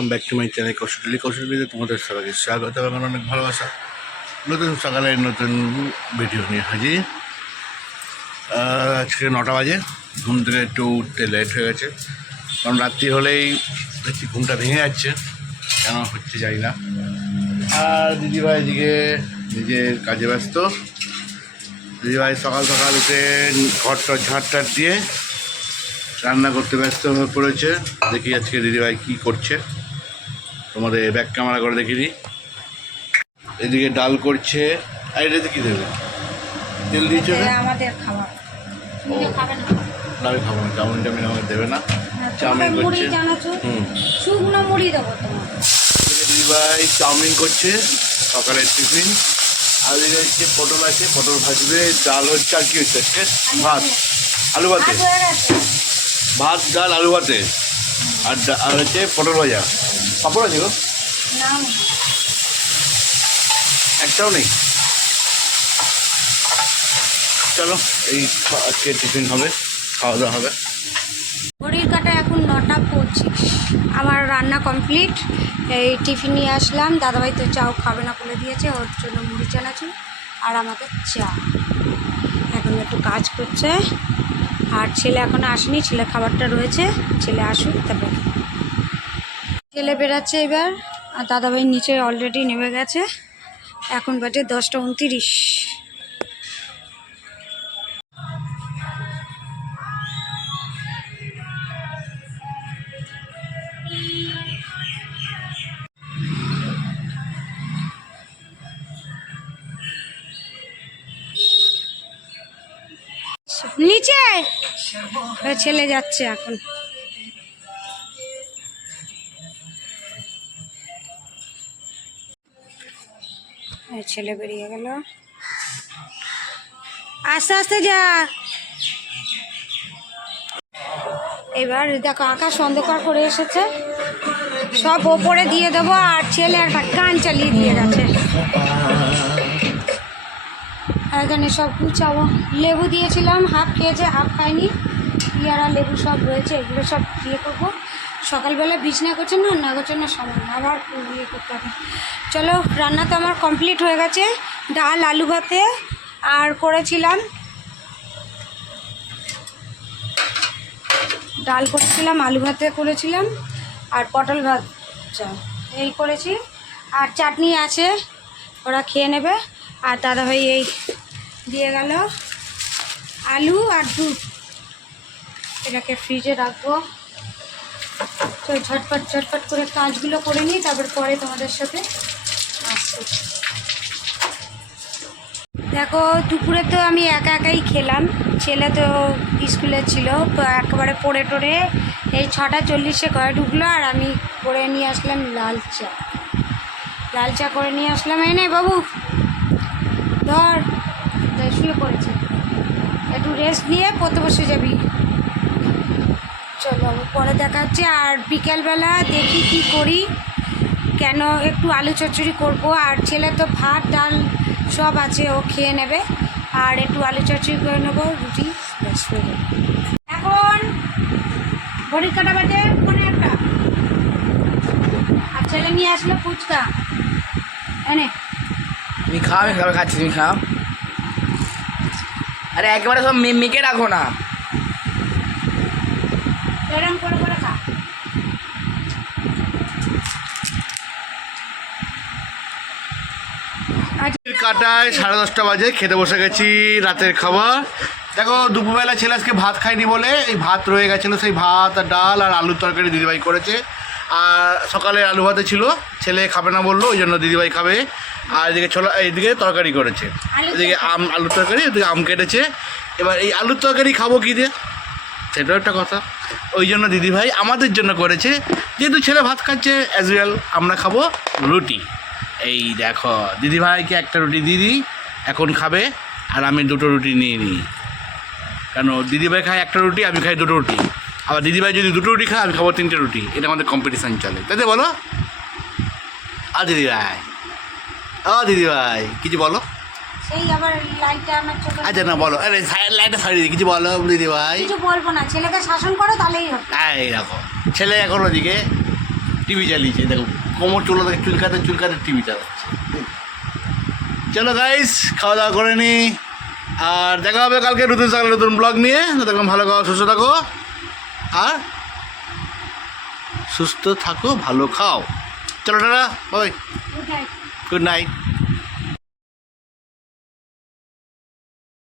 Welcome back to my channel Koushali কৌশলীতে তোমাদের সবাইকে স্বাগত। এবং অনেক ভালোবাসা। নতুন সকালে নতুন ভিডিও নিয়ে হাজির। আজকে নটা বাজে। ঘুম থেকে একটু উঠতে লেট হয়ে গেছে। কারণ রাত্রি হলেই দেখছি ঘুমটা ভেঙে যাচ্ছে। কেন হচ্ছে জানি না। আর দিদিভাই এদিকে নিজের কাজে ব্যস্ত। দিদিভাই সকাল সকাল উঠে ঘরটা ঝাঁটটার দিয়ে রান্না করতে ব্যস্ত হয়ে পড়েছে। দেখি আজকে দিদিভাই কী করছে। তোমাদের ব্যাক ক্যামেরা করে দেখি দিই। এদিকে ডাল করছে। আর এটাতে কী দেবে? তেল দিয়েছে আমাদের খাবার। তুমি না। না আমি খাব না। চাউমিন টাউমিন আমাকে দেবে না। চাউমিন করছে। হুম। শুকনো মুড়ি দেবো দিদিভাই চাউমিন করছে। সকালের টিফিন। আর এদিকে হচ্ছে পটল আছে। পটল ভাজবে। ডাল হচ্ছে আর কি হচ্ছে? আজকে ভাত। আলু ভাতে? হয়ে ভাত ডাল আলু ভাতে? আর আর হচ্ছে পটল ভাজা। পাপড় না একটাও নেই। চলো এই আজকে টিফিন হবে খাওয়া দাওয়া হবে। ঘড়ির কাটা এখন নটা পঁচিশ। আমার রান্না কমপ্লিট। এই টিফিন নিয়ে আসলাম। দাদাভাই তো চাও খাবে না বলে দিয়েছে ওর জন্য মুড়ি চানাচুর আর আমাদের চা। এখন একটু কাজ করছে। আর ছেলে এখনও আসেনি ছেলে খাবারটা রয়েছে ছেলে আসুক তারপরে ছেলে বেরাচ্ছে এবার আর দাদাভাই নিচে অলরেডি নেমে গেছে। এখন বাজে দশটা উনতিরিশ। নিচে? ছেলে যাচ্ছে এখন। ছেলে বেরিয়ে গেল। আস্তে আস্তে যা। এবার দেখো, আকাশ অন্ধকার করে এসেছে। সব ওপরে দিয়ে দেবো, আর ছেলে একটা গান চালিয়ে দিয়ে গেছে। এখানে সব গুছাবো লেবু দিয়েছিলাম, হাফ খেয়েছে, হাফ খায়নি ইয়ারা লেবু সব রয়েছে, এগুলো সব ইয়ে করব। সকালবেলা বিছনা করছে না না করছে না সময় নেই, আবার ইয়ে করতে হবে। চলো রান্না তো আমার কমপ্লিট হয়ে গেছে। ডাল আলু ভাতে আর করেছিলাম ডাল করেছিলাম আলু ভাতে করেছিলাম আর পটল ভাত এই করেছি। আর চাটনি আছে ওরা খেয়ে নেবে। আর দাদাভাই এই দিয়ে গেল আলু আর দুধ। এটাকে ফ্রিজে রাখব। তো ঝটপট ঝটপট করে কাজগুলো করে নিই, তারপর পরে তোমাদের সাথে আসছি। দেখো, দুপুরে তো আমি একা একাই খেলাম। ছেলে তো স্কুলে ছিল, তো একেবারে পড়ে টড়ে এই ছটা চল্লিশে ঘরে ঢুকলো আর আমি করে নিয়ে আসলাম লাল চা। লাল চা করে নিয়ে আসলাম। এনে বাবু, ধর। শুয়ে পড়েছে। একটু রেস্ট নিয়ে পড়তে বসে যাবি। পরে দেখা হচ্ছে আর বিকেলবেলা দেখি কি করি। কেন একটু আলু চচ্চড়ি করব। আর ছেলে তো ভাত, ডাল সব আছে, ও খেয়ে নেবে। আর একটু আলু চচ্চড়ি করে নেব, রুটি, ব্যাস। এখন ঘড়ির কাটা বাজে মানে একটা। আর ছেলে নিয়ে আসলো ফুচকা। এনে। তুমি খাও, আমি খাবার খাচ্ছি, তুমি খাও। আরে একেবারে সব মে- মেখে রাখো না। এরম করে করে খা। কাটায় সাড়ে দশটা বাজে খেতে বসে গেছি রাতের খাবার। দেখো দুপুরবেলা ছেলে আজকে ভাত খায়নি বলে এই ভাত রয়ে গেছিল সেই ভাত আর ডাল আর আলুর তরকারি দিদিভাই করেছে। আর সকালে আলু ভাতে ছিল ছেলে খাবে না বলল ওই জন্য দিদিভাই খাবে। আর এদিকে ছোলা এইদিকে তরকারি করেছে। এদিকে আম আলুর তরকারি এদিকে আম কেটেছে। এবার এই আলুর তরকারি খাব কী দিয়ে? সেটাও একটা কথা। ওই জন্য দিদিভাই আমাদের জন্য করেছে, যেহেতু ছেলে ভাত খাচ্ছে অ্যাজ ওয়েল আমরা খাব রুটি। এই দেখো, দিদিভাইকে একটা রুটি দিয়ে দিই, এখন খাবে, আর আমি দুটো রুটি নিয়ে নিই। কেন, দিদিভাই খায় একটা রুটি, আমি খাই দুটো রুটি। আবার দিদিভাই যদি দুটো রুটি খায়, আমি খাব তিনটে রুটি। এটা আমাদের কম্পিটিশান চলে। তাই বলো? আ দিদিভাই। ও দিদিভাই, কিছু বলো? সেই আবার লাইটটা আমার চোখে আচ্ছা না বলো। আরে লাইটটা সারিয়ে দিই। কিছু বলো দিদিভাই কিছু বলব না। ছেলেকে শাসন করো তাহলেই হবে। এই দেখো ছেলে এখন ওদিকে টিভি চালিয়েছে। দেখো কোমর চুলো দেখে চুলকাতে চুলকাতে টিভি চালাচ্ছে। চলো গাইস খাওয়া দাওয়া করে নি। আর দেখা হবে কালকে নতুন সকালে নতুন ব্লগ নিয়ে। ততক্ষণ ভালো খাওয়া সুস্থ থাকো। আর সুস্থ থাকো ভালো খাও। চলো টাটা বাই গুড নাইট